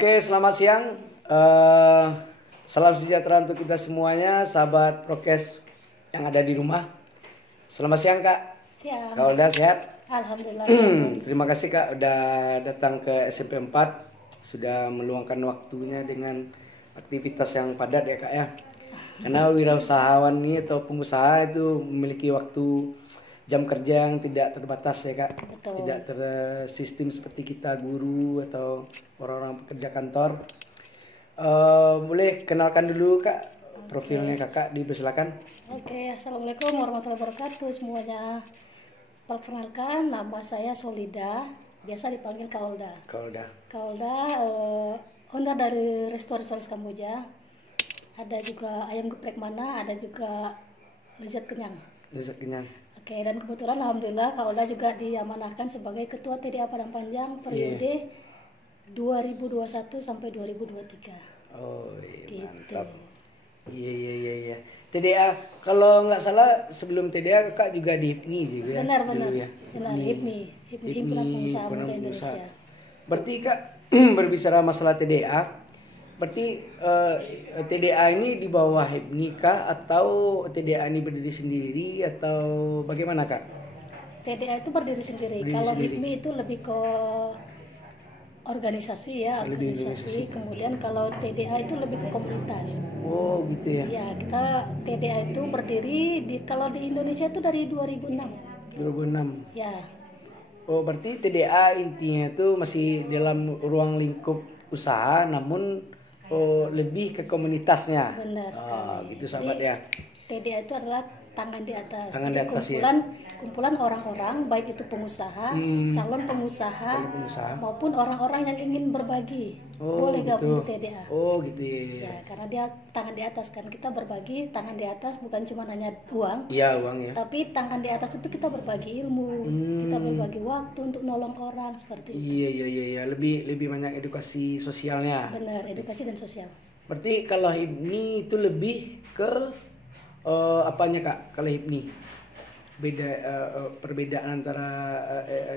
Oke, selamat siang. Eh, Salam sejahtera untuk kita semuanya, sahabat prokes yang ada di rumah. Selamat siang, Kak. Siang. Kak Olda sehat? Alhamdulillah. Siang. Terima kasih, Kak, udah datang ke SMP 4. Sudah meluangkan waktunya dengan aktivitas yang padat ya, Kak ya. Karena wirausahawan ini atau pengusaha itu memiliki waktu jam kerja yang tidak terbatas ya, Kak. Betul. Tidak tersistem seperti kita guru atau orang-orang pekerja kantor. Boleh kenalkan dulu, Kak, profilnya Kakak, dipersilakan. Oke, Assalamualaikum warahmatullahi wabarakatuh semuanya. Perkenalkan, nama saya Solida, biasa dipanggil Kak Olda. Kak Olda. Kak Olda, owner dari Restoran Kamboja. Ada juga ayam geprek mana, ada juga lezat kenyang. Lezat kenyang. Oke, dan kebetulan alhamdulillah Kak Olda juga diamanahkan sebagai Ketua TDA Padang Panjang periode 2021 sampai 2023. Oh, iya, Gitu. mantap. Iya. TDA, kalau nggak salah sebelum TDA Kakak juga di HIPMI juga. Benar. Dulu ya. Benar, HIPMI Himpunan Pengusaha Muda Indonesia. Berarti Kak berbicara masalah TDA, berarti TDA ini di bawah HIPMI kah atau TDA ini berdiri sendiri atau bagaimana, Kak? TDA itu berdiri sendiri. Berdiri Kalau sendiri. HIPMI itu lebih ke organisasi ya, Lebih organisasi. Kemudian kalau TDA itu lebih ke komunitas. Oh, gitu ya. Ya, kita TDA itu berdiri kalau di Indonesia itu dari 2006. 2006. Ya, Oh, berarti TDA intinya itu masih dalam ruang lingkup usaha, namun lebih ke komunitasnya. benar sekali. Gitu sahabat ya. TDA itu adalah tangan di atas. Tangan di Jadi atas, ya. kumpulan orang-orang baik itu pengusaha, calon pengusaha, Calon pengusaha. maupun orang-orang yang ingin berbagi. Oh, Boleh gabung gitu. di TDA. Oh, gitu ya. Ya, karena dia tangan di atas kan, kita berbagi tangan di atas, bukan cuma hanya uang, Iya, uang ya. tapi tangan di atas itu kita berbagi ilmu, kita berbagi waktu untuk nolong orang seperti itu. Iya. Lebih banyak edukasi sosialnya. Benar, edukasi dan sosial. Berarti kalau HIPMI itu lebih ke apanya, Kak? Kalau HIPMI beda perbedaan antara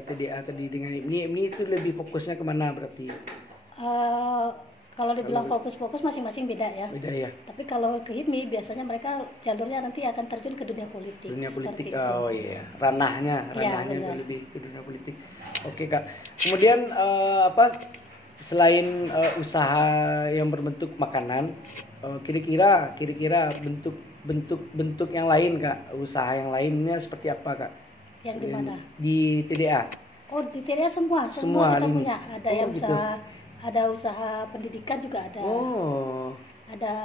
TDA tadi dengan HIPMI itu lebih fokusnya kemana berarti? Kalau dibilang fokus-fokus masing-masing beda ya. Beda ya. Tapi kalau ke HIPMI biasanya mereka jalurnya nanti akan terjun ke dunia politik. Dunia politik. seperti itu. Oh iya, ranahnya Iya, itu benar. lebih ke dunia politik. Oke, Kak. Kemudian selain usaha yang berbentuk makanan, kira-kira bentuk yang lain, Kak, usaha yang lainnya seperti apa, Kak? Yang di mana? Di TDA. Oh, di TDA semua Semua kita lini. punya. Ada Oh, yang gitu. ada usaha pendidikan juga ada. Oh, Ada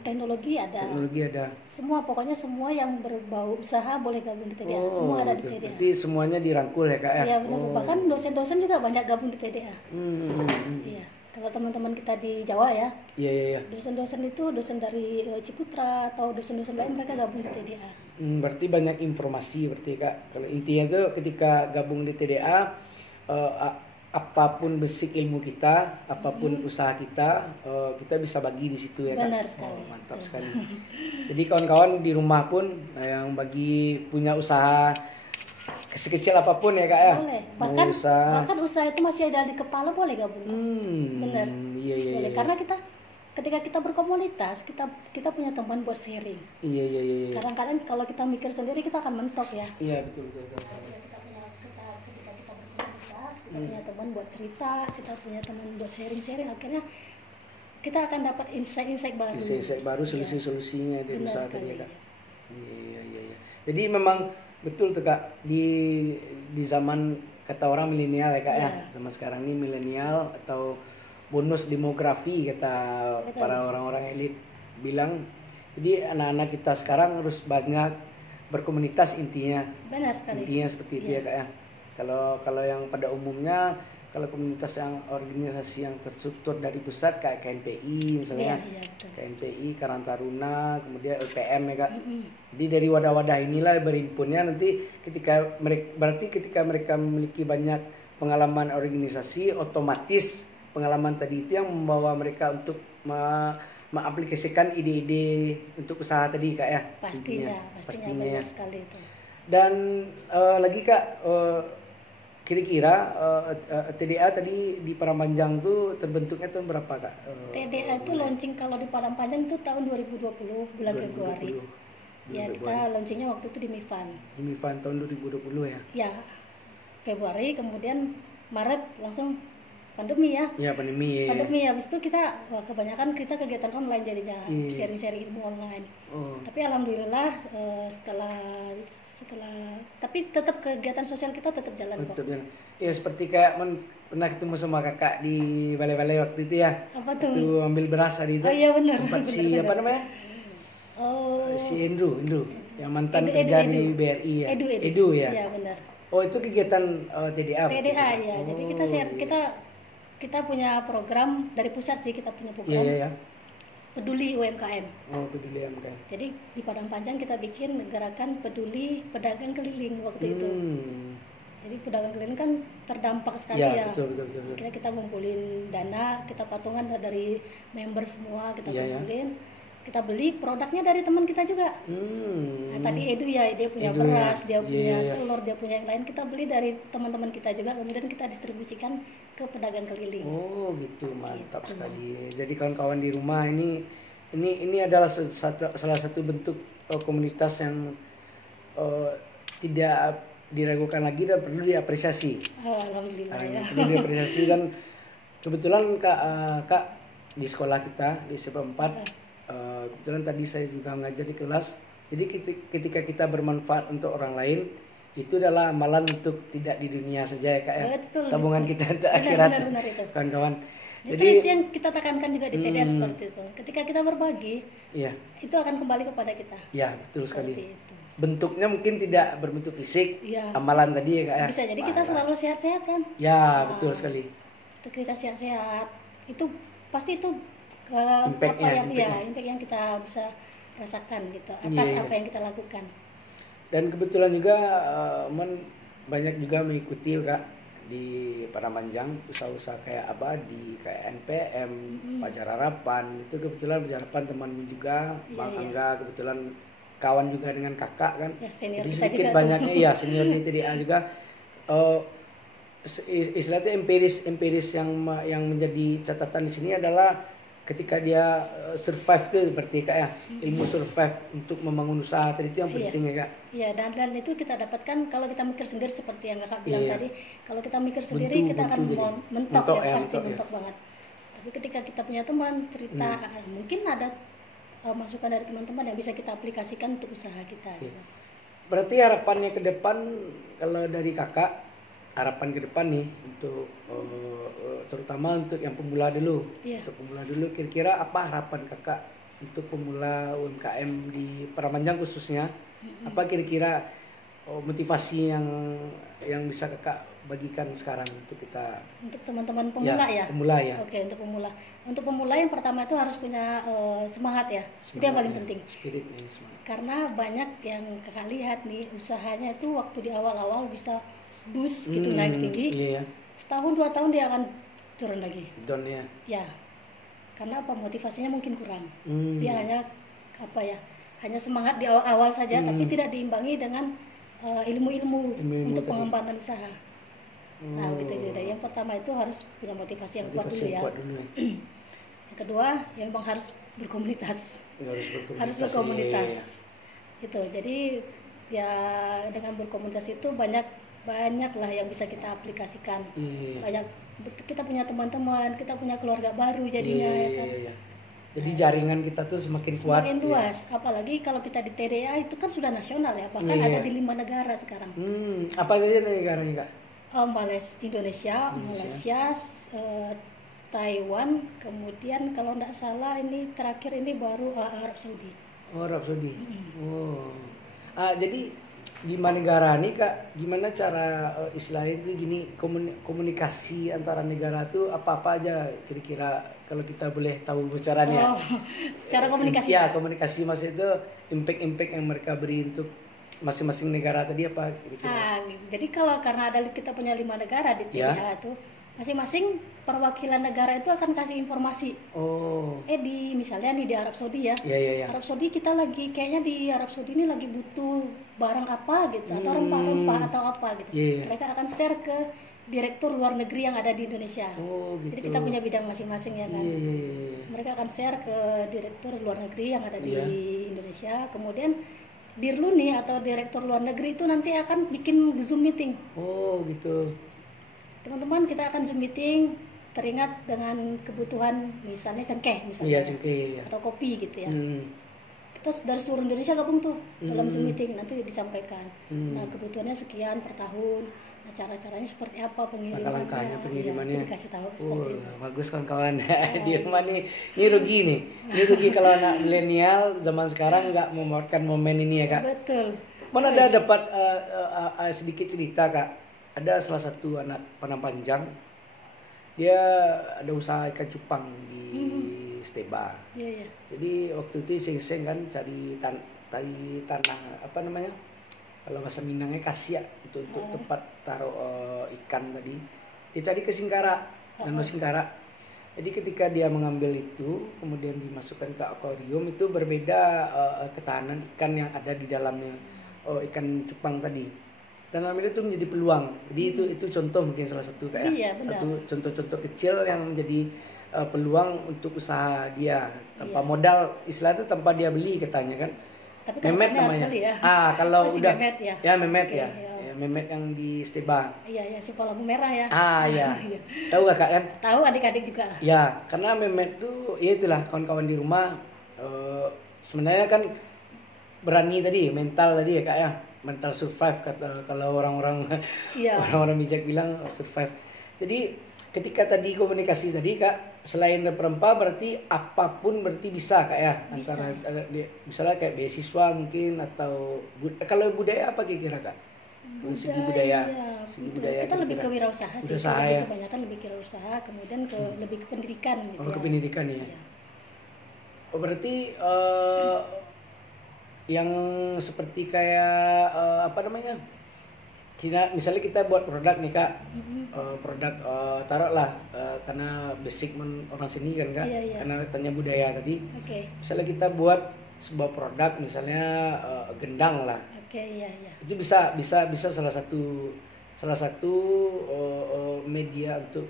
teknologi ada. teknologi ada. Semua, pokoknya semua yang berbau usaha boleh gabung di TDA. Semua ada di gitu. TDA. Berarti semuanya dirangkul ya, Kak ya? Iya, benar. Bahkan dosen-dosen juga banyak gabung di TDA. Hmm. Iya. Kalau teman-teman kita di Jawa ya, Iya. dosen-dosen itu dosen dari Ciputra atau dosen-dosen lain, mereka gabung di TDA. Berarti banyak informasi berarti, Kak. Kalau intinya itu ketika gabung di TDA, apapun basic ilmu kita, apapun usaha kita, kita bisa bagi di situ ya, Kak. Benar sekali. Oh, mantap sekali. Jadi kawan-kawan di rumah pun yang bagi punya usaha sekecil apapun ya, Kak ya. Boleh. Mau Bahkan usaha itu masih ada di kepala, boleh gabung. Benar. Iya. Boleh. Karena ketika kita berkomunitas, kita punya teman buat sharing. Iya. Kadang-kadang kalau kita mikir sendiri kita akan mentok ya. Iya, betul. Ketika kita berkomunitas, kita punya teman buat cerita, kita punya teman buat sharing, akhirnya kita akan dapat insight baru. Insight baru, solusi-solusinya di Benar usaha sekali. tadi ya, Kak. Iya. Jadi memang betul tuh, Kak, di zaman kata orang milenial ya, Kak ya. Zaman sekarang ini milenial atau bonus demografi kata Betul. para orang-orang elit bilang. Jadi anak-anak kita sekarang harus banyak berkomunitas intinya. Benar sekali. Intinya seperti itu ya, Kak ya. Kalau yang pada umumnya, kalau komunitas yang organisasi yang terstruktur dari pusat kayak KNPI misalnya, Iya, betul. KNPI, Karang Taruna, kemudian LPM ya, Kak. Jadi dari wadah-wadah inilah berhimpunnya nanti ketika mereka memiliki banyak pengalaman organisasi, otomatis pengalaman tadi itu yang membawa mereka untuk mengaplikasikan ide-ide untuk usaha tadi, Kak ya. Pastinya Pastinya. benar sekali itu. Dan lagi, Kak, kira-kira TDA tadi di Padangpanjang tuh terbentuknya tahun berapa Kak? TDA itu launching kalau di Padangpanjang itu tahun 2020 bulan 2020. Februari. Ya, kita launchingnya waktu itu di MIFAN. Di MIFAN tahun 2020 ya? Ya, Februari, kemudian Maret langsung pandemi ya. Ya, pandemi ya. Pandemi, habis itu kita kebanyakan kita kegiatan online jadinya, sharing-sharing ilmu online. Tapi alhamdulillah setelah tapi tetap kegiatan sosial kita tetap jalan kok. Ya, seperti kayak pernah ketemu sama kakak di balai-balai waktu itu ya. Apa tuh? Itu ambil beras hari itu. Oh iya benar. Tempat si apa namanya? Si Indru yang mantan kerja di BRI ya. Edu ya. Iya benar. Oh, itu kegiatan TDA. TDA ya. Jadi kita punya program dari pusat sih, kita punya program. Iya. Peduli UMKM. Oh, peduli UMKM. Jadi di Padangpanjang kita bikin gerakan peduli pedagang keliling waktu itu. Jadi pedagang keliling kan terdampak sekali ya. Betul. Akhirnya kita ngumpulin dana, kita patungan dari member semua, kita kumpulin. Kita beli produknya dari teman kita juga. Nah, tadi Edu ya, dia punya beras, dia punya telur, dia punya yang lain. Kita beli dari teman-teman kita juga, kemudian kita distribusikan ke pedagang keliling. Oh gitu, mantap sekali. Jadi kawan-kawan di rumah ini adalah salah satu bentuk komunitas yang tidak diragukan lagi dan perlu diapresiasi. Alhamdulillah ya. Perlu diapresiasi dan kebetulan Kak di sekolah kita di SMP 4. Kebetulan tadi saya juga mengajar di kelas. Jadi ketika kita bermanfaat untuk orang lain, itu adalah amalan untuk tidak di dunia saja ya Kak ya. Betul. Tabungan kita untuk akhirat. Benar itu. Kawan-kawan. Justru itu yang kita tekankan juga di TDA seperti itu. Ketika kita berbagi, itu akan kembali kepada kita. Ya, betul sekali. Itu. Bentuknya mungkin tidak berbentuk fisik, amalan tadi ya Kak ya. Bisa jadi kita selalu sehat-sehat kan? Ya, betul sekali. Kita sehat-sehat, itu pasti itu impact yang kita bisa rasakan gitu atas apa yang kita lakukan. Dan kebetulan juga banyak juga mengikuti Kak di Padangpanjang usaha-usaha kayak kayak NPM, Fajar Harapan. Itu kebetulan Fajar Harapan temanmu juga, Bang Angga kebetulan kawan juga dengan kakak kan. Ya, senior jadi kita sedikit juga banyaknya senior di TDA juga. Istilahnya empiris yang menjadi catatan di sini adalah ketika dia survive tuh berarti Kak ya, ilmu survive untuk membangun usaha tadi itu yang penting ya Kak. Iya, dan itu kita dapatkan kalau kita mikir sendiri seperti yang Kakak bilang tadi, kalau kita mikir sendiri kita akan mentok pasti mentok banget. Tapi ketika kita punya teman cerita, mungkin ada masukan dari teman-teman yang bisa kita aplikasikan untuk usaha kita. Gitu. Berarti harapannya ke depan kalau dari Kakak, harapan ke depan nih untuk terutama untuk yang pemula dulu. Untuk pemula dulu kira-kira apa harapan Kakak untuk pemula UMKM di Padangpanjang khususnya? Apa kira-kira motivasi yang bisa Kakak bagikan sekarang untuk kita? Untuk teman-teman pemula ya? Pemula ya. Oke, untuk pemula. Untuk pemula yang pertama itu harus punya semangat ya. Itu yang paling penting. Spiritnya semangat. Karena banyak yang Kakak lihat nih usahanya itu waktu di awal-awal bisa boost gitu naik tinggi. Setahun 2 tahun dia akan turun lagi. Down ya. Ya. Karena apa? Motivasinya mungkin kurang. Dia hanya hanya semangat di awal-awal saja tapi tidak diimbangi dengan ilmu-ilmu untuk pengembangan usaha. Nah, gitu jadi. Yang pertama itu harus punya motivasi yang kuat dulu ya. Yang kedua, yang memang harus berkomunitas. Harus berkomunitas. Gitu. Jadi ya dengan berkomunitas itu banyak lah yang bisa kita aplikasikan. Banyak kita punya teman-teman, kita punya keluarga baru jadinya ya kan. Jadi jaringan kita tuh semakin kuat. Semakin luas. Apalagi kalau kita di TDA itu kan sudah nasional ya, bahkan ada di 5 negara sekarang. Apa saja negaranya Kak? Indonesia, Malaysia, Taiwan, kemudian kalau tidak salah ini terakhir ini baru Arab Saudi. Arab Saudi. Jadi 5 negara nih Kak, gimana cara istilahnya itu gini komunikasi antara negara itu apa aja kira-kira kalau kita boleh tahu bocorannya? Cara komunikasi. Ya, komunikasi maksud itu impact yang mereka beri untuk masing-masing negara tadi apa kira-kira? Jadi karena kita punya 5 negara di TDA itu, Masing-masing perwakilan negara itu akan kasih informasi. Misalnya di Arab Saudi ya. Arab Saudi kita lagi kayaknya di Arab Saudi ini lagi butuh barang apa gitu atau rempah-rempah atau apa gitu. Mereka akan share ke direktur luar negeri yang ada di Indonesia. Gitu. Jadi kita punya bidang masing-masing ya kan. Mereka akan share ke direktur luar negeri yang ada di Indonesia. Kemudian Dirlu nih atau direktur luar negeri itu nanti akan bikin Zoom meeting. Gitu. Teman-teman, kita akan Zoom meeting teringat dengan kebutuhan misalnya cengkeh misalnya. Atau kopi gitu ya. Kita dari seluruh Indonesia gabung tuh dalam Zoom meeting, nanti disampaikan. Nah, kebutuhannya sekian per tahun. Nah, cara-caranya seperti apa pengirimannya? Pengirimannya. Ya, dikasih tahu seperti itu. Bagus kawan-kawan. Di rumah nih, ini rugi nih. Ini rugi kalau anak milenial zaman sekarang nggak memanfaatkan momen ini ya Kak. Betul. Mana ada dapat sedikit cerita Kak. Ada salah satu anak Padang Panjang. Dia ada usaha ikan cupang di Steba. Jadi waktu itu iseng-iseng kan cari tanah apa namanya? Kalau bahasa Minangnya kasih untuk tempat taruh ikan tadi. Dia cari ke Singkara, Danau Singkara. Jadi ketika dia mengambil itu, kemudian dimasukkan ke akuarium, itu berbeda ketahanan ikan yang ada di dalamnya, ikan cupang tadi. Dan alhamdulillah itu menjadi peluang. Jadi itu contoh mungkin salah satu satu contoh-contoh kecil yang menjadi peluang untuk usaha dia tanpa modal, istilah itu tanpa dia beli katanya kan. Tapi Memet namanya. Ya. Kalau udah Memet ya. Ya Memet ya. Memet yang di Steba. Iya, si lampu merah ya. Iya. Tahu gak Kak kan? Tahu, adik-adik juga. Ya, karena Memet tuh ya itulah kawan-kawan di rumah sebenarnya kan berani tadi, mental tadi ya Kak ya. Mental survive kata kalau orang-orang orang-orang bijak bilang survive. Jadi ketika tadi komunikasi tadi Kak, selain rempah berarti apapun berarti bisa Kak ya, antara misalnya kayak beasiswa mungkin atau kalau budaya apa kira-kira Kak? Segi budaya kita lebih ke wirausaha sih. Kebanyakan lebih ke wirausaha, kemudian lebih ke pendidikan gitu. Ke pendidikan ya. Berarti yang seperti kayak apa namanya? Misalnya kita buat produk nih Kak, produk taruhlah karena basic orang sini kan Kak, karena tanya budaya tadi. Misalnya kita buat sebuah produk, misalnya gendang lah. Itu bisa salah satu media untuk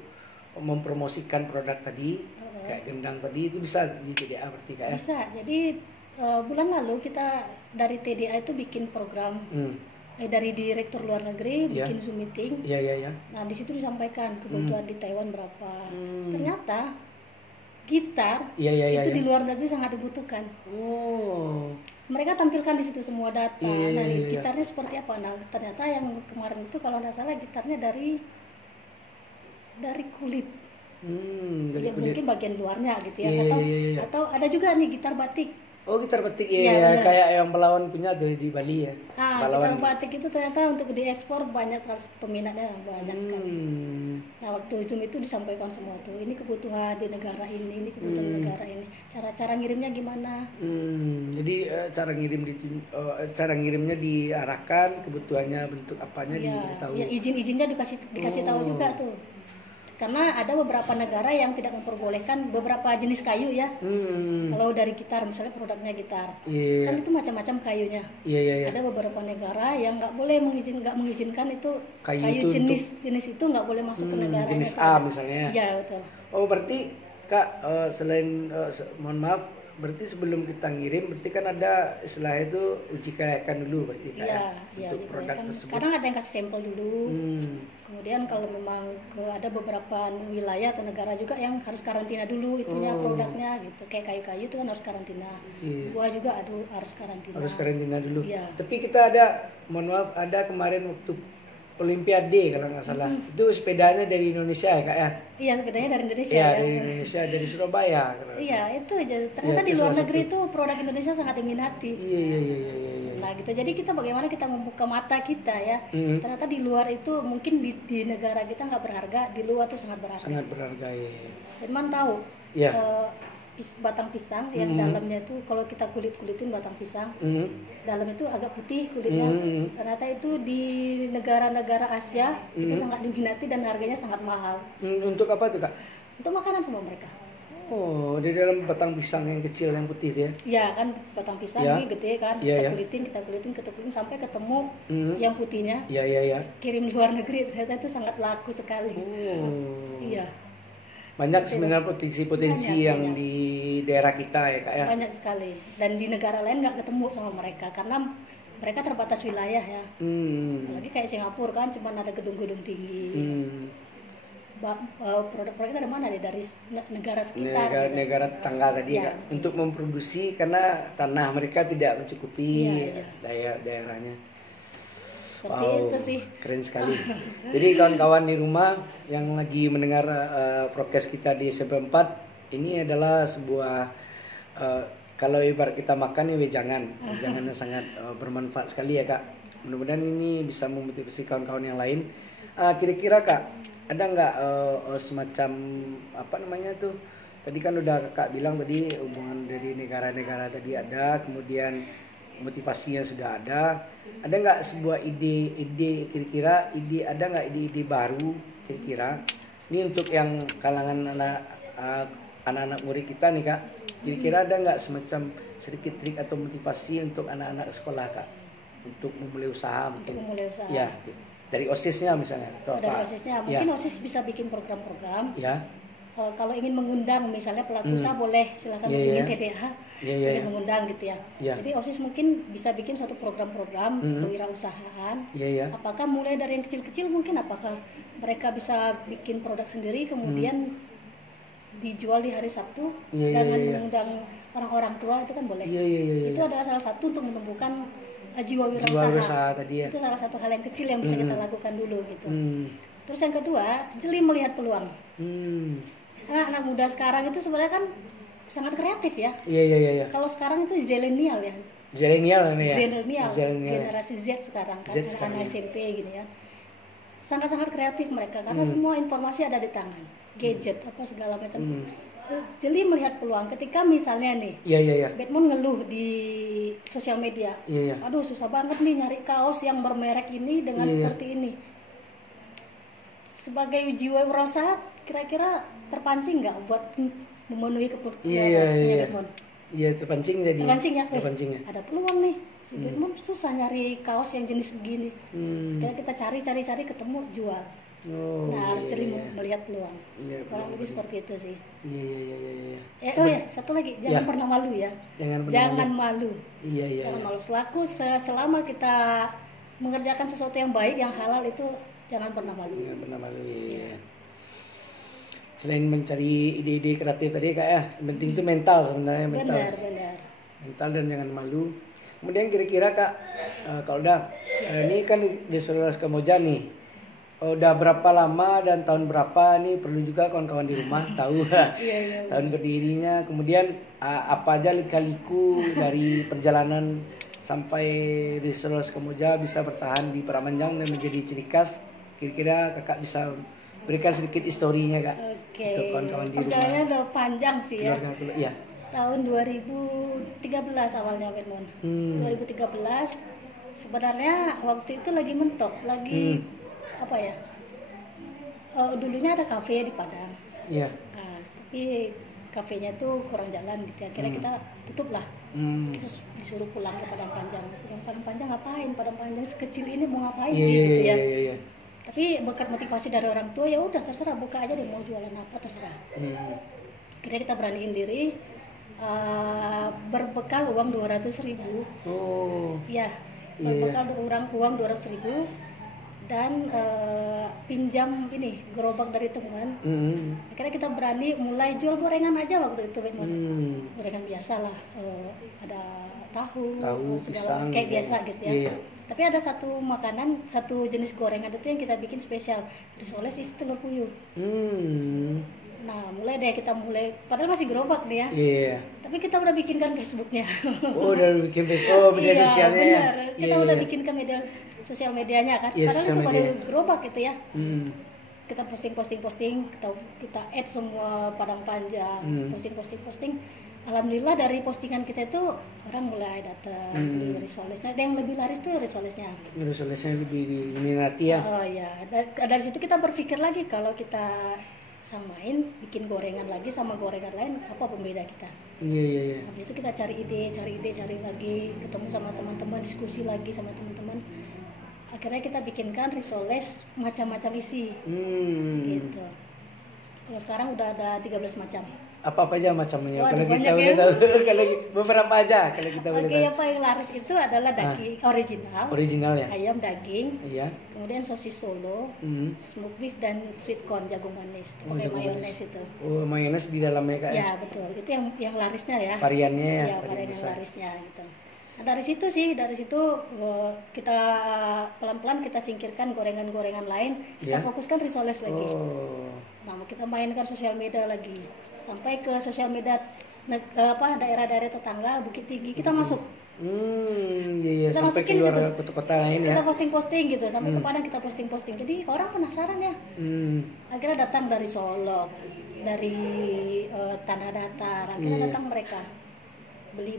mempromosikan produk tadi, kayak gendang tadi itu bisa di TDA berarti Kak ya? Bisa. Jadi bulan lalu kita dari TDA itu bikin program. Dari direktur luar negeri bikin Zoom meeting. Nah, di situ disampaikan kebutuhan di Taiwan berapa. Ternyata gitar itu di luar negeri sangat dibutuhkan. Mereka tampilkan di situ semua data. Gitarnya seperti apa? Nah, ternyata yang kemarin itu kalau nggak salah gitarnya dari kulit. Jadi kulit. Mungkin bagian luarnya gitu ya. Atau ada juga nih gitar batik. Gitar batik ya, kayak yang Pelawan punya tuh di Bali ya. Gitar batik itu ternyata untuk diekspor banyak peminatnya banyak sekali. Nah, waktu Zoom itu disampaikan semua tuh, ini kebutuhan di negara ini kebutuhan negara ini. Cara ngirimnya gimana? Jadi cara ngirimnya diarahkan, kebutuhannya bentuk apanya diberitahu. Ya, izin-izinnya dikasih tahu juga tuh. Karena ada beberapa negara yang tidak memperbolehkan beberapa jenis kayu ya. Kalau dari gitar, misalnya produknya gitar, kan itu macam-macam kayunya. Ada beberapa negara yang nggak mengizinkan itu kayu jenis itu nggak boleh masuk ke negara. Jenis A misalnya. Iya betul. Berarti Kak, selain mohon maaf, berarti sebelum kita ngirim, berarti kan ada istilah itu uji kelayakan dulu berarti Kak untuk produk tersebut. Kadang ada yang kasih sampel dulu. Kemudian kalau memang ada beberapa wilayah atau negara juga yang harus karantina dulu itunya produknya gitu. Kayak kayu-kayu itu kan harus karantina. Buah juga harus karantina. Harus karantina dulu. Tapi kita ada, mohon maaf, ada kemarin waktu Olimpiade kalau nggak salah. Itu sepedanya dari Indonesia ya Kak ya? Iya, sepedanya dari Indonesia. Iya, dari Indonesia, dari Surabaya. Iya, itu aja. Ternyata di luar negeri itu produk Indonesia sangat diminati. Iya. Nah gitu, jadi kita bagaimana kita membuka mata kita ya. Ternyata di luar itu mungkin di negara kita nggak berharga, di luar tuh sangat berharga. Sangat berharga ya. Firman tahu, batang pisang yang dalamnya itu kalau kita kulitin batang pisang, dalam itu agak putih kulitnya. Ternyata itu di negara-negara Asia itu sangat diminati dan harganya sangat mahal. Untuk apa tuh Kak? Untuk makanan sama mereka. Oh, di dalam batang pisang yang kecil yang putih ya? Iya kan, batang pisang ini gede kan, kita kulitin sampai ketemu yang putihnya. Iya. Kirim luar negeri, ternyata itu sangat laku sekali. Iya. Banyak sebenarnya potensi yang di daerah kita ya Kak ya? Banyak sekali. Dan di negara lain nggak ketemu sama mereka karena mereka terbatas wilayah ya. Apalagi kayak Singapura kan cuma ada gedung-gedung tinggi. Produk-produknya dari mana deh? Dari negara sekitar. Negara tetangga tadi ya, Kak. Untuk memproduksi karena tanah mereka tidak mencukupi daerahnya. Seperti itu sih. Keren sekali. Jadi kawan-kawan di rumah yang lagi mendengar podcast kita di SMP 4, ini adalah sebuah kalau ibarat kita makan ya jangan sangat bermanfaat sekali ya Kak. Mudah-mudahan ini bisa memotivasi kawan-kawan yang lain. Kira-kira Kak, ada nggak semacam apa namanya tuh? Tadi kan udah Kak bilang tadi hubungan dari negara-negara tadi ada, kemudian motivasinya sudah ada. Ada nggak sebuah ide kira-kira ada nggak ide baru kira-kira? Ini untuk yang kalangan anak-anak murid kita nih Kak. Kira-kira ada nggak semacam sedikit trik atau motivasi untuk anak-anak sekolah Kak? Untuk memulai usaha mungkin. Ya. Dari OSIS-nya misalnya. Dari OSIS-nya mungkin OSIS bisa bikin program-program. Ya. Kalau ingin mengundang misalnya pelaku usaha boleh silakan hubungin TDH ingin mengundang gitu ya. Jadi OSIS mungkin bisa bikin suatu program-program kewirausahaan. Apakah mulai dari yang kecil-kecil mungkin apakah mereka bisa bikin produk sendiri kemudian dijual di hari Sabtu dengan mengundang orang-orang tua itu kan boleh. Itu adalah salah satu untuk menumbuhkan jiwa wirausaha tadi ya. Itu salah satu hal yang kecil yang bisa kita lakukan dulu gitu. Terus yang kedua, jeli melihat peluang. Anak muda sekarang itu sebenarnya kan sangat kreatif ya. Iya. Kalau sekarang itu zilenial ya. Zilenial, generasi Z sekarang kan, anak SMP gini ya. Sangat-sangat kreatif mereka karena semua informasi ada di tangan, gadget apa segala macam. Jeli melihat peluang ketika misalnya nih, Batman ngeluh di sosial media, aduh susah banget nih nyari kaos yang bermerek ini dengan seperti ini. Sebagai jiwa wirausaha, kira-kira terpancing nggak buat memenuhi kebutuhannya Batman? Iya, terpancing ya. Ada peluang nih, si Batman susah nyari kaos yang jenis begini. Kita cari ketemu jual. Harus jeli melihat peluang. Kurang lebih seperti itu sih. Iya. Satu lagi, jangan pernah malu ya. Jangan malu. Jangan malu. Selama kita mengerjakan sesuatu yang baik, yang halal itu jangan pernah malu. Iya. Selain mencari ide-ide kreatif tadi Kak ya, yang penting itu mental sebenarnya. Benar. Mental dan jangan malu. Kemudian kira-kira Kak, kalau udah ini kan di Seluruh Kamboja nih. Udah berapa lama dan tahun berapa nih perlu juga kawan-kawan di rumah tahu tahun berdirinya, kemudian apa aja lika-liku dari perjalanan sampai di Seluruh Kamboja bisa bertahan di Pramanjang dan menjadi ciri khas. Kira-kira Kakak bisa berikan sedikit historinya Kak. Untuk kawan-kawan di rumah. Perjalanannya udah panjang sih ya. Tahun 2013 awalnya Batman. 2013 sebenarnya waktu itu lagi mentok, apa ya? Dulunya ada kafe di Padang. Tapi kafenya tuh kurang jalan gitu ya. Akhirnya kita tutup lah. Terus disuruh pulang ke Padang Panjang. Padang Panjang ngapain? Padang Panjang sekecil ini mau ngapain sih gitu ya. Tapi berkat motivasi dari orang tua ya udah terserah, buka aja deh mau jualan apa terserah. Akhirnya kita beraniin diri berbekal uang 200.000. Berbekal uang 200.000 dan pinjam ini gerobak dari teman. Akhirnya kita berani mulai jual gorengan aja waktu itu Batman. Gorengan biasa lah, ada tahu segala kayak biasa gitu ya. Tapi ada satu makanan, satu jenis gorengan itu yang kita bikin spesial, risoles isi telur puyuh. Nah mulai padahal masih gerobak nih ya. Tapi kita udah bikinkan Facebooknya. Udah bikin Facebook, media sosialnya. Benar. Kita udah bikin ke media sosial medianya kan. Padahal itu baru gerobak gitu ya. kita posting, kita add semua padang panjang, posting. Alhamdulillah dari postingan kita itu orang mulai datang beli risolesnya. Yang lebih laris tuh risolesnya. Risolesnya lebih diminati ya. Oh ya, dari situ kita berpikir lagi kalau kita samain bikin gorengan lagi sama gorengan lain, apa pembeda kita. Iya. Habis itu kita cari lagi, ketemu sama teman-teman, diskusi lagi sama teman-teman. Akhirnya kita bikinkan risoles macam-macam isi. Gitu. Kalau sekarang udah ada 13 macam. Apa aja macamnya? Oh, kalau kita ya. udah tahu, kalau beberapa aja kalau kita udah tahu. Yang paling laris itu adalah daging original ya. Ayam, daging. Iya. Kemudian sosis Solo, smoked beef dan sweet corn jagung manis. Pakai mayones itu. Oh, mayones di dalamnya Kak. Ya, betul. Itu yang larisnya ya. Variannya ya. Iya, varian yang larisnya gitu. Nah, dari situ kita pelan-pelan kita singkirkan gorengan-gorengan lain, kita fokuskan risoles lagi. Nah, kita mainkan sosial media lagi. Sampai ke sosial media daerah-daerah tetangga Bukit Tinggi kita masuk. Iya. Kita sampai ke luar kota-kota lain ya. Kita posting-posting gitu, sampai ke Padang kita posting-posting. Jadi orang penasaran ya. Akhirnya datang dari Solok, dari Tanah Datar, akhirnya datang mereka beli.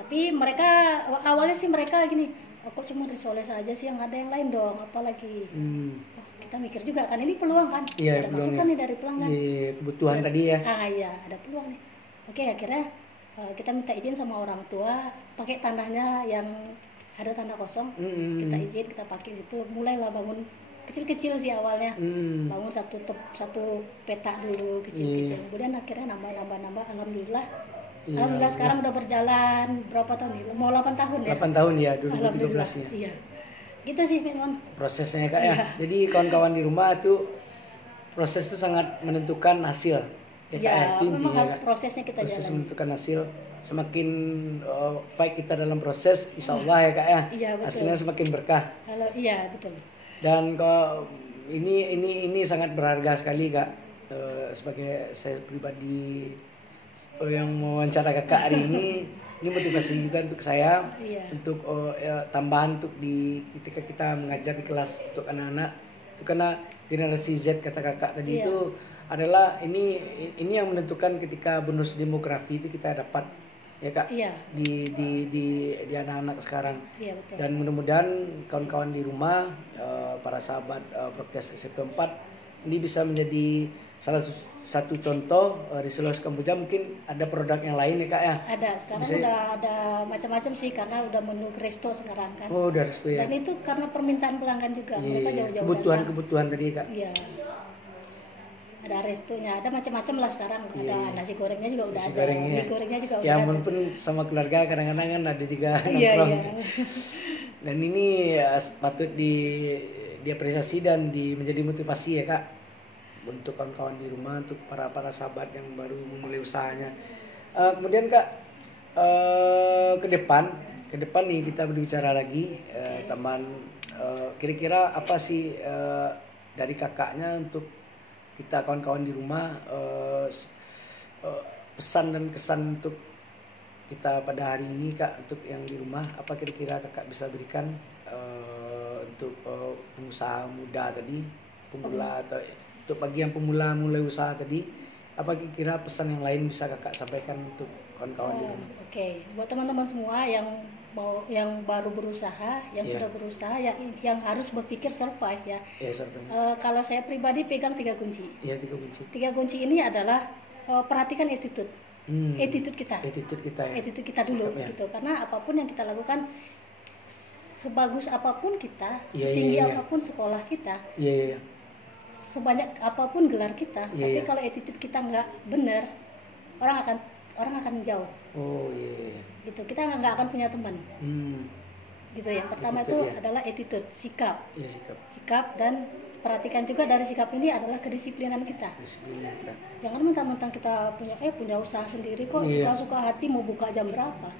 Tapi mereka awalnya sih mereka gini, kok cuma risoles aja sih, yang ada yang lain dong, apalagi. Kita mikir juga kan ini peluang kan, ada masukan nih dari pelanggan. Kebutuhan tadi ya. Iya, ada peluang nih. Oke, akhirnya kita minta izin sama orang tua, pakai tandanya yang ada tanda kosong. Kita izin, kita pakai itu, mulailah bangun kecil-kecil sih awalnya. Bangun satu petak dulu kecil-kecil. Kemudian akhirnya nambah. Alhamdulillah sekarang udah berjalan berapa tahun nih? Mau 8 tahun ya? 8 tahun ya, 2013 ya. Iya. Gitu sih Firman. Prosesnya Kak ya. Jadi kawan-kawan di rumah tuh proses itu sangat menentukan hasil. Ya, memang harus prosesnya kita proses jalan. menentukan hasil. Semakin baik kita dalam proses, insya Allah ya Kak ya. Iya, betul. Hasilnya semakin berkah. Iya, betul. Dan kok ini sangat berharga sekali Kak. Sebagai saya pribadi yang mewawancara Kakak hari ini motivasi juga untuk saya, untuk tambahan untuk ketika kita mengajar di kelas untuk anak-anak itu, karena generasi Z kata Kakak tadi itu adalah ini yang menentukan ketika bonus demografi itu kita dapat ya Kak di anak-anak sekarang. Betul. Dan mudah-mudahan kawan-kawan di rumah para sahabat podcast SMP 4 ini bisa menjadi salah satu contoh risoles Kamboja. Mungkin ada produk yang lain ya Kak ya? Ada, sekarang udah ada macam-macam sih, karena udah menu resto sekarang kan. Oh, udah resto ya. Dan itu karena permintaan pelanggan juga, mereka jauh-jauh kebutuhan tadi Kak. Iya. Ada restonya, ada macam-macam lah sekarang. Ada nasi gorengnya juga udah ada, mie gorengnya juga udah ada. Ya, pun sama keluarga kadang-kadang kan ada juga nongkrong. Dan ini patut diapresiasi dan menjadi motivasi ya Kak, untuk kawan-kawan di rumah, untuk para sahabat yang baru memulai usahanya. Kemudian Kak, ke depan nih kita berbicara lagi, teman, kira-kira apa sih dari kakaknya untuk kita kawan-kawan di rumah, pesan dan kesan untuk kita pada hari ini Kak, untuk yang di rumah, apa kira-kira kakak bisa berikan untuk pengusaha muda tadi, pemula, atau untuk bagi yang pemula mulai usaha tadi, apa kira-kira pesan yang lain bisa kakak sampaikan untuk kawan-kawan di rumah? Oke, buat teman-teman semua yang baru berusaha, yang sudah berusaha, yang harus berpikir survive ya. Kalau saya pribadi pegang 3 kunci. Iya, 3 kunci. 3 kunci ini adalah perhatikan attitude. Attitude kita dulu gitu. Karena apapun yang kita lakukan, sebagus apapun kita, setinggi apapun sekolah kita, sebanyak apapun gelar kita, tapi kalau attitude kita nggak benar, orang akan jauh. Gitu, kita nggak akan punya teman. Gitu. Yang pertama itu adalah attitude, sikap. Dan perhatikan juga dari sikap ini adalah kedisiplinan kita. Jangan mentang-mentang kita punya usaha sendiri kok, suka-suka hati mau buka jam berapa,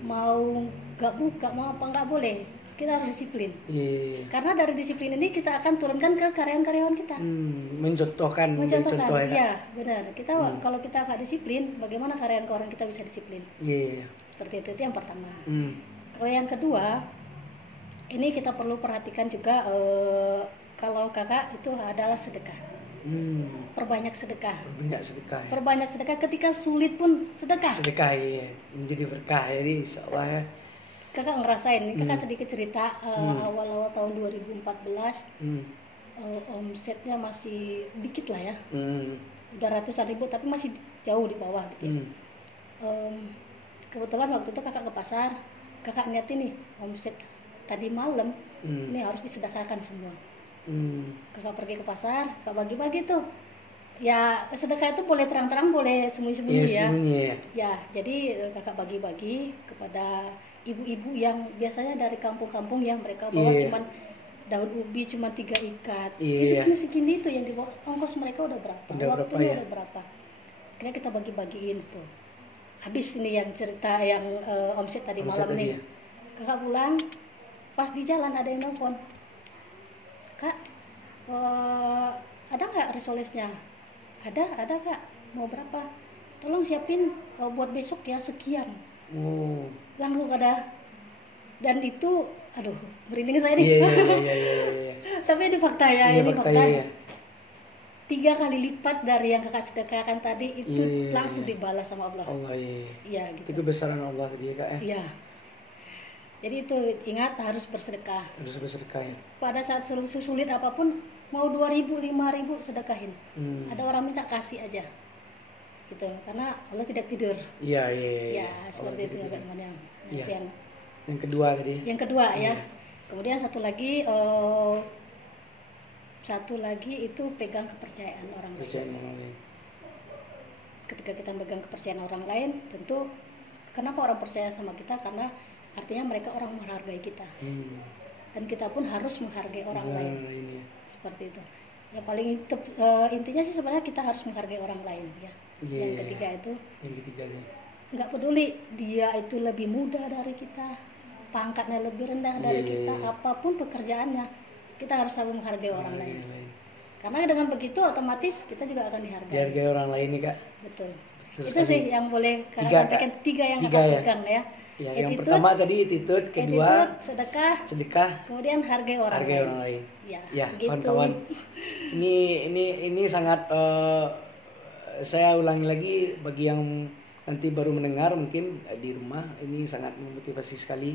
mau nggak buka, mau apa nggak boleh. Kita harus disiplin. Karena dari disiplin ini kita akan turunkan ke karyawan-karyawan kita. Mencontohkan. Ya, benar. Kita kalau kita nggak disiplin, bagaimana karyawan-karyawan kita bisa disiplin? Seperti itu yang pertama. Kalau yang kedua, ini kita perlu perhatikan juga Kalau kakak itu adalah sedekah. Perbanyak sedekah. Perbanyak sedekah. Ya. Perbanyak sedekah, ketika sulit pun sedekah. Sedekah ya, menjadi berkah ya, insya Allah ya. Kakak ngerasain nih, kakak sedikit cerita awal-awal tahun 2014 omsetnya masih dikit lah ya, udah ratusan ribu tapi masih jauh di bawah gitu. Kebetulan waktu itu kakak ke pasar, kakak niat ini omset tadi malam ini harus disedekahkan semua. Kakak pergi ke pasar, kakak bagi-bagi tuh. Ya sedekah itu boleh terang-terang, boleh sembunyi-sembunyi ya. Ya, jadi kakak bagi-bagi kepada ibu-ibu yang biasanya dari kampung-kampung yang mereka bawa cuman daun ubi cuma 3 ikat. Segini-segini itu yang dibawa, ongkos mereka udah berapa? Waktunya udah berapa? Kira kita bagi-bagiin tuh. Habis ini yang cerita yang omset tadi malam nih. Kakak pulang, pas di jalan ada yang nelfon. Kak, ada nggak risolesnya? Ada Kak. Mau berapa? Tolong siapin buat besok ya, sekian. Langsung ada. Dan itu, aduh, merinding saya nih. Tapi ini fakta ya, ini fakta. 3 kali lipat dari yang kakak sedekahkan tadi itu langsung dibalas sama Allah. Iya, gitu. Itu kebesaran Allah tadi ya Kak ya. Iya. Jadi itu ingat harus bersedekah. Harus bersedekah ya. Pada saat sulit apapun, mau 2.000, 5.000 sedekahin. Ada orang minta kasih aja, gitu. Karena Allah tidak tidur. Iya. Ya seperti itu teman-teman yang. Yang kedua tadi. Yang kedua ya. Kemudian satu lagi itu pegang kepercayaan orang lain. Ketika kita pegang kepercayaan orang lain, tentu kenapa orang percaya sama kita? Karena artinya mereka orang menghargai kita, dan kita pun harus menghargai orang lain. Seperti itu. Yang paling intinya sih sebenarnya kita harus menghargai orang lain ya. Yang ketiga itu. Yang ketiganya. Nggak peduli dia itu lebih muda dari kita, pangkatnya lebih rendah dari kita, apapun pekerjaannya, kita harus selalu menghargai orang lain. Karena dengan begitu otomatis kita juga akan dihargai. Dihargai orang lain nih Kak. Betul. Itu sih yang boleh kakak sampaikan, 3 yang kakak pegang ya. Ya, yang pertama tadi attitude, kedua sedekah, kemudian hargai orang lain. Ya, gitu. Kawan-kawan. Ini sangat saya ulangi lagi bagi yang nanti baru mendengar mungkin di rumah, ini sangat memotivasi sekali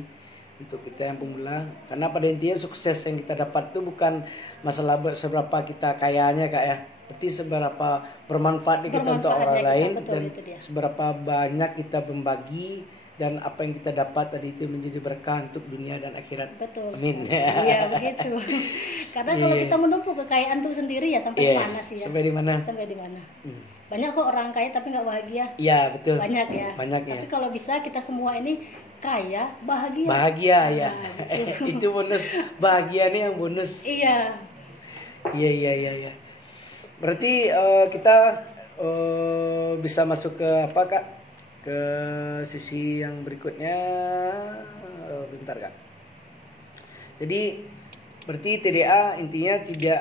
untuk kita yang pemula. Karena pada intinya sukses yang kita dapat itu bukan masalah seberapa kita kayanya Kak ya. Berarti seberapa bermanfaat kita untuk orang lain, dan seberapa banyak kita membagi, dan apa yang kita dapat tadi itu menjadi berkah untuk dunia dan akhirat. Betul. Amin. Iya begitu. Karena kalau kita menumpuk kekayaan itu sendiri ya sampai di mana sih ya? Sampai di mana? Banyak kok orang kaya tapi nggak bahagia. Iya betul. Banyak ya. Tapi kalau bisa kita semua ini kaya, bahagia. Bahagia ya. Itu bonus. Bahagia nih yang bonus. Iya. Iya. Berarti kita bisa masuk ke apa Kak? Ke sisi yang berikutnya, bentar Kak. Jadi berarti TDA intinya tidak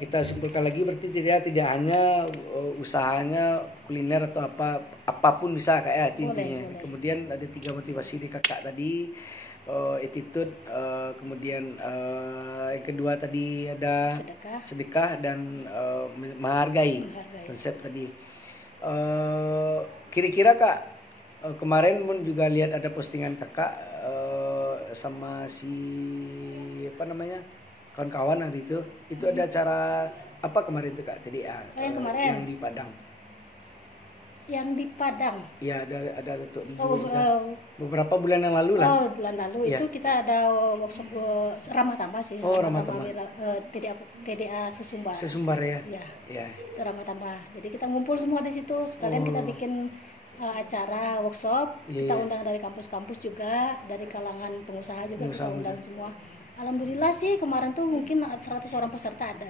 kita simpulkan lagi, berarti TDA tidak hanya usahanya kuliner atau apapun bisa Kak ya intinya. Boleh. Kemudian ada 3 motivasi di Kakak tadi, attitude, kemudian yang kedua tadi ada sedekah dan menghargai konsep tadi. Kira-kira Kak, kemarin pun juga lihat ada postingan Kakak sama si kawan-kawan hari itu ada acara apa kemarin tuh Kak TDA? Yang kemarin yang di Padang. Yang di Padang. Iya, ada untuk beberapa bulan yang lalu lah. Bulan lalu itu kita ada workshop ramah tamah sih. Ramah tamah. TDA Sesumbar. Sesumbar ya. Iya. Itu ramah tamah. Jadi kita ngumpul semua di situ. Sekalian kita bikin acara workshop. Kita undang dari kampus-kampus juga, dari kalangan pengusaha juga kita undang semua. Alhamdulillah sih kemarin tuh mungkin 100 orang peserta ada.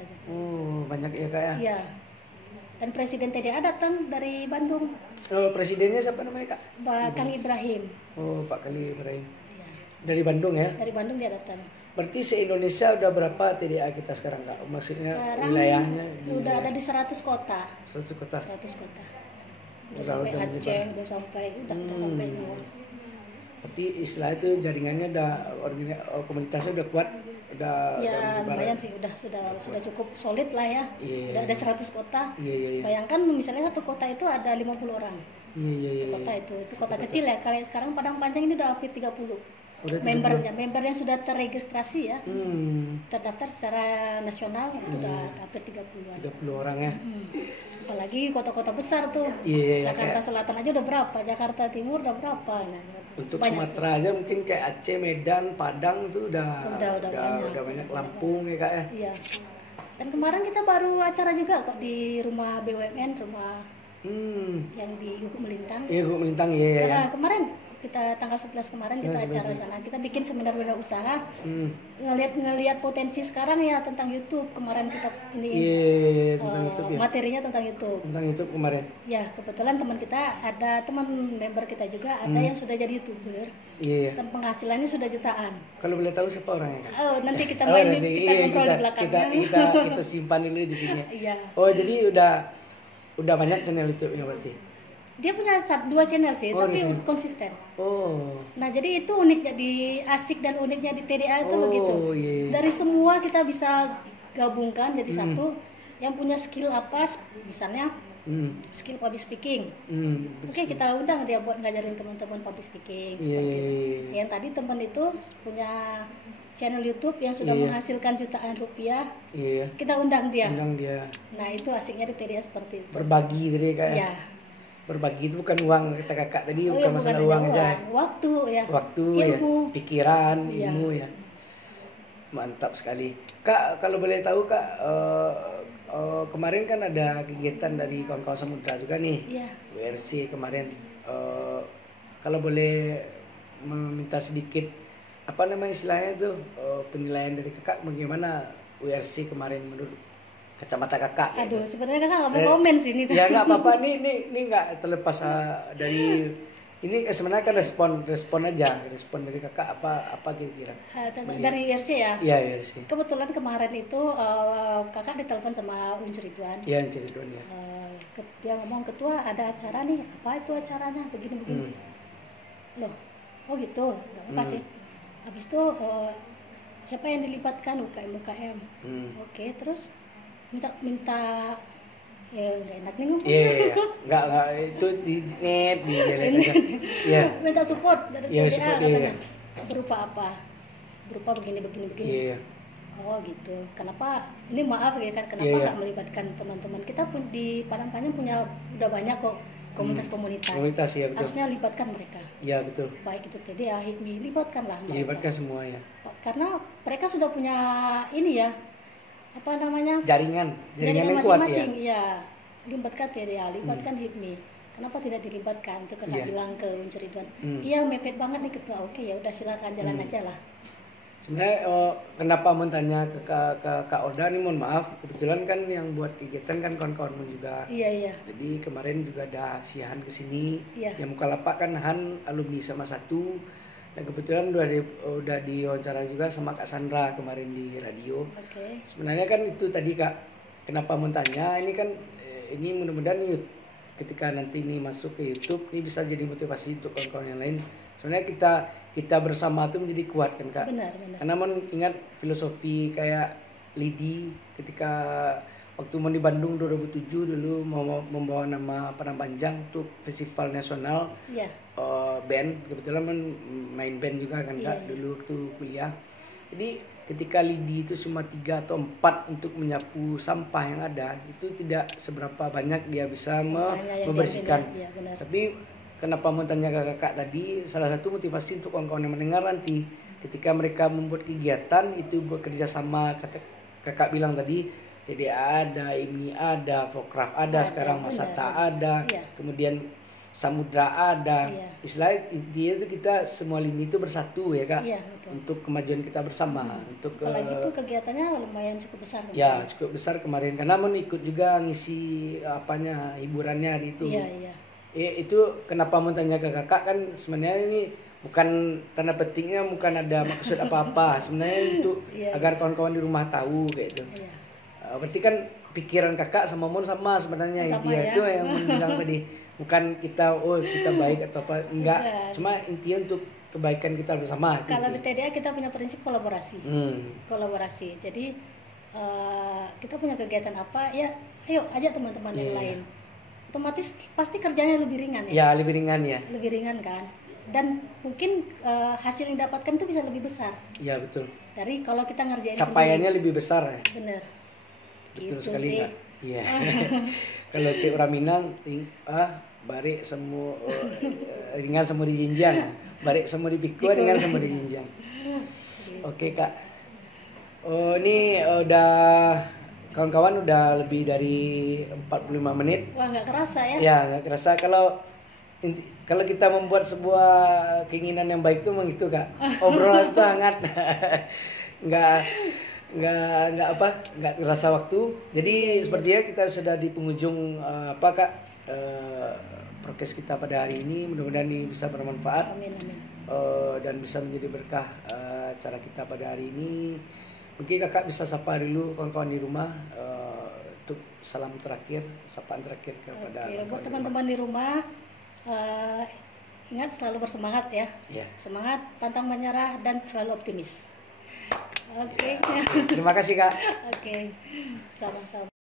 Banyak ya Kak ya. Iya. Dan Presiden TDA datang dari Bandung. Presidennya siapa namanya Kak? Kang Ibrahim. Pak Kang Ibrahim. Iya. Dari Bandung ya? Dari Bandung dia datang. Berarti se-Indonesia udah berapa TDA kita sekarang Kak? Maksudnya sekarang wilayahnya? Udah ada di 100 kota. 100 kota. Udah sampai Aceh, udah sampai semua. Berarti istilah itu jaringannya udah komunitasnya udah kuat, udah ya lumayan sih, sudah cukup solid lah ya. Udah ada 100 kota. Bayangkan misalnya satu kota itu ada 50 orang. Kota itu kota kecil ya. Kalau sekarang Padang Panjang ini udah hampir 30 member yang sudah terregistrasi ya, terdaftar secara nasional itu udah hampir 30 orang ya. Apalagi kota-kota besar tuh, Jakarta Selatan aja udah berapa, Jakarta Timur udah berapa. Nah, untuk Sumatera aja mungkin kayak Aceh, Medan, Padang tuh udah banyak, Lampung ya Kak ya. Iya. Dan kemarin kita baru acara juga kok di rumah BUMN, yang di Guguk Melintang. Iya, Guguk Melintang, iya. Nah, kemarin kita tanggal 11 kemarin kita acara sana. Kita bikin seminar wirausaha. Ngelihat potensi sekarang ya tentang YouTube. Kemarin kita YouTube, ya. Materinya tentang YouTube. Tentang YouTube kemarin. Ya, kebetulan teman kita ada member kita juga ada yang sudah jadi YouTuber. Iya. Dan penghasilannya sudah jutaan. Kalau boleh tahu siapa orangnya? Oh, nanti kita ngobrol di belakangnya. Kita simpan dulu di sini. Iya. Oh, jadi udah banyak channel YouTube-nya berarti. Dia punya 2 channel sih, tapi konsisten. Oh. Nah, jadi itu uniknya di Asik dan uniknya di TDA itu begitu. Iya. Dari semua kita bisa gabungkan jadi satu. Yang punya skill apa, misalnya skill public speaking. Oke, kita undang dia buat ngajarin teman-teman public speaking seperti itu. Yang tadi teman itu punya channel YouTube yang sudah menghasilkan jutaan rupiah. Kita undang dia. Nah, itu asiknya di TDA seperti itu. Berbagi tadi Kak. Ya. Berbagi itu bukan uang, kata Kakak tadi, bukan masalah uang aja. Waktu ya. Ilmu. Ya. Pikiran, ilmu ya. Mantap sekali. Kak, kalau boleh tahu Kak, kemarin kan ada kegiatan dari kawan-kawan Samudra juga nih. WRC kemarin. Kalau boleh meminta sedikit apa namanya istilahnya itu, penilaian dari Kakak bagaimana WRC kemarin menurut kacamata Kakak? Aduh, sebenarnya Kakak nggak mau komen sih ini. Ya nggak apa-apa, ini nggak terlepas dari ini sebenarnya kan respon aja, respon dari Kakak apa kira-kira? Dari IRC ya? Iya, IRC. Kebetulan kemarin itu Kakak ditelepon sama Unsur Ridwan. Iya, Unsur Ridwan ya. Dia ngomong, ketua ada acara nih, apa itu acaranya? Begini-begini. Loh, oh gitu, apa sih? Habis itu siapa yang dilibatkan? UKM. Oke, terus minta ya nggak enak nih ngomong. Nggak itu di net di jalan. Minta support dari TDA katanya. Berupa apa? Berupa begini. Oh gitu. Kenapa? Ini maaf ya kan, kenapa nggak melibatkan teman-teman kita pun di Padang Panjang udah banyak kok komunitas. Ya, betul. Harusnya libatkan mereka. Iya, betul. Baik itu TDA, HIPMI, libatkanlah mereka. Libatkan semua ya. Karena mereka sudah punya ini ya, apa namanya, jaringan yang kuat ya. Libatkan TDA, libatkan HIPMI. Kenapa tidak dilibatkan? Itu Kakak bilang ke Unsur Ridwan. Iya, mepet banget nih ketua. Oke, ya udah silakan jalan aja lah. Sebenarnya kenapa mau tanya ke Kak Oda nih, mohon maaf, kebetulan kan yang buat kegiatan kan kawan-kawan juga. Iya. Jadi kemarin juga ada si Han kesini. Yang Bukalapak kan Han alumni sama satu. Dan kebetulan udah diwawancara juga sama Kak Sandra kemarin di radio. Sebenarnya kan itu tadi Kak, kenapa mau tanya, ini kan ini mudah-mudahan ketika nanti ini masuk ke YouTube ini bisa jadi motivasi untuk kawan-kawan yang lain. Sebenarnya kita bersama itu menjadi kuat kan Kak. Benar. Karena ingat filosofi kayak Lidi ketika waktu mau di Bandung 2007 dulu mau membawa nama Padang Panjang untuk festival nasional. Band, kebetulan main band juga kan Kak dulu waktu kuliah. Jadi ketika Lidi itu cuma 3 atau 4 untuk menyapu sampah yang ada, itu tidak seberapa banyak dia bisa membersihkan. Tapi kenapa mau tanya ke Kakak tadi, salah satu motivasi untuk kawan-kawan yang mendengar nanti ketika mereka membuat kegiatan itu bekerja sama, Kakak bilang tadi TDA ada, IMNI ada, Pokraf ada, sekarang Masata ada, kemudian Samudra ada. Istilahnya dia itu kita semua lini itu bersatu ya Kak. Untuk kemajuan kita bersama. Apalagi itu kegiatannya lumayan cukup besar. Ya, cukup besar kemarin karena ikut juga ngisi hiburannya di itu. Itu kenapa mau tanya ke Kakak kan, sebenarnya ini bukan tanda petiknya, bukan ada maksud apa-apa. Sebenarnya itu agar kawan-kawan di rumah tahu kayak itu. Berarti kan pikiran Kakak sama Mon sama sebenarnya. Itu yang bilang tadi. Bukan kita baik atau apa, enggak. Cuma intinya untuk kebaikan kita bersama. Kalau di TDA kita punya prinsip kolaborasi. Kolaborasi. Jadi kita punya kegiatan apa ya, ayo ajak teman-teman yang lain. Otomatis pasti kerjanya lebih ringan ya. Ya, lebih ringan ya. Lebih ringan kan. Dan mungkin hasil yang didapatkan itu bisa lebih besar. Iya, betul. Dari kalau kita ngerjain capaiannya sendiri. Lebih besar ya. Bener. Betul gitu sekali sih. Kak. Iya. Kalau cek orang Minang, barik semua ringan semua di jinjang. Barik semua di pikul, ringan semua di jinjang. Oke Kak. Oh, ini udah kawan-kawan udah lebih dari 45 menit. Wah, nggak kerasa ya? Ya, nggak kerasa. Kalau kita membuat sebuah keinginan yang baik itu memang itu Kak. Obrolan itu hangat. nggak terasa waktu. Jadi sepertinya kita sudah di penghujung Kak, podcast kita pada hari ini. Mudah-mudahan ini bisa bermanfaat. Amin. Dan bisa menjadi berkah acara kita pada hari ini. Mungkin Kakak bisa sapa dulu kawan-kawan di rumah untuk salam terakhir, sapaan terakhir kepada buat teman-teman di rumah, ingat selalu bersemangat ya. Semangat, pantang menyerah dan selalu optimis. Oke. Terima kasih Kak. Oke. Sama-sama.